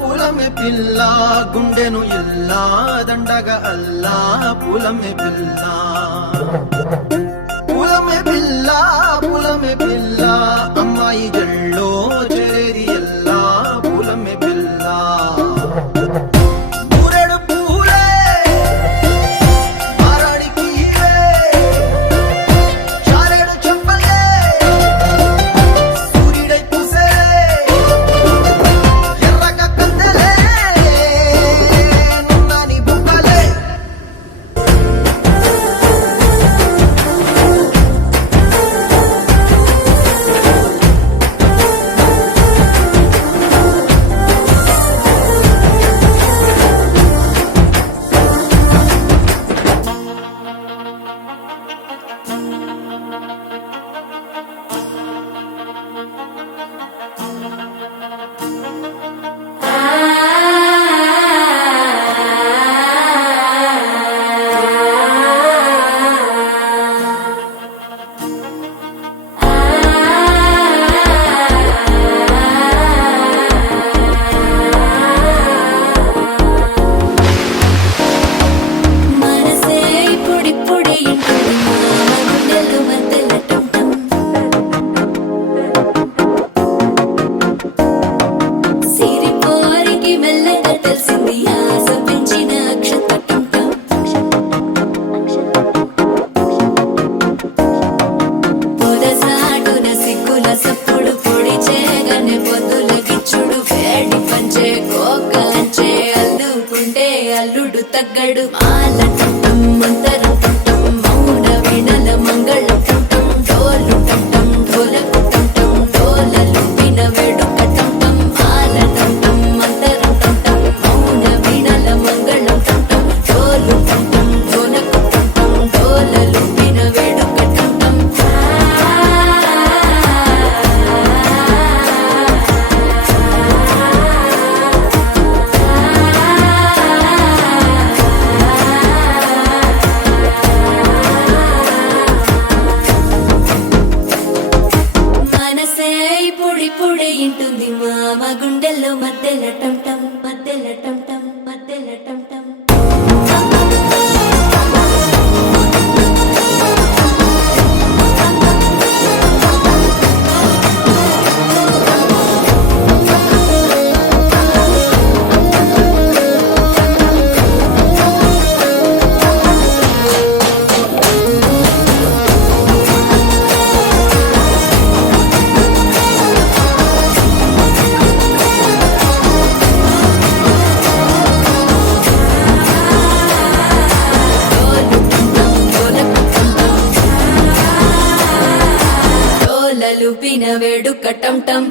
పూలమే పిల్ల గుండెను ఇల్లా దండగ అల్లా పూలమే పిల్ల పూలమే పిల్ల అమ్మాయి జల్లో చేరేది ఎల్లా పూలమే పిల్ల ఊరెడు పూలే మారాడికి చారెడు చెప్పలే సూర్యుడై పూసే ఎర్రగ కందలే నున్నాని బుక్కలే అల్లుడు తగ్గడు మాల టం మంతరం టం మౌన వినల మంగళం టం డోలు టం ఢోలకు టం డోలలు విన వేడుక టం మాల టం మంతరం టం మౌన వినల మంగళం టం డోలు టం ఢోలకు టం డోలలు విన వేడుక టం పొడి ఇంటుంది మామ గుండెల్లో మధ్యల టం టం మధ్యల టం టం మధ్యల టం టం లూపిన వేడుక టం టం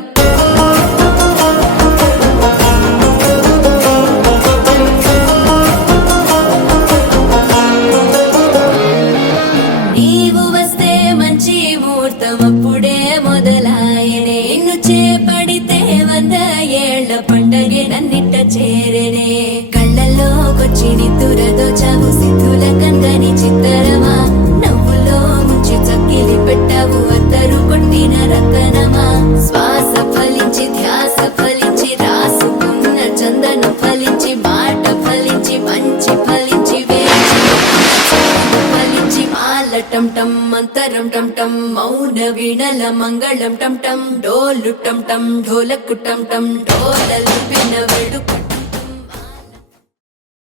నీవు వస్తే మంచి ముహూర్తం అప్పుడే మొదలాయనే నిన్ను చేపడితే 100 ఏళ్ల పండగే నన్నిట్ట చేరనే కళ్ళల్లోకొచ్చి నిద్దురదో చావు సిద్ధుల కందని చిత్తరమా నవ్వులో ముంచి చక్కిలి పెట్టావు అద్దరు కొట్టిన రతనమా శ్వాస ఫలించి ధ్యాస ఫలించి రాసుకున్న చందనం ఫలించి మాట ఫలించి మంచి ఫలించి వేచి ఫలించి మాల టం టం మంతరం టం టం మౌన వీణల మంగళం టం టం డోలు టం టం ఢోలకు టం టం డోలలు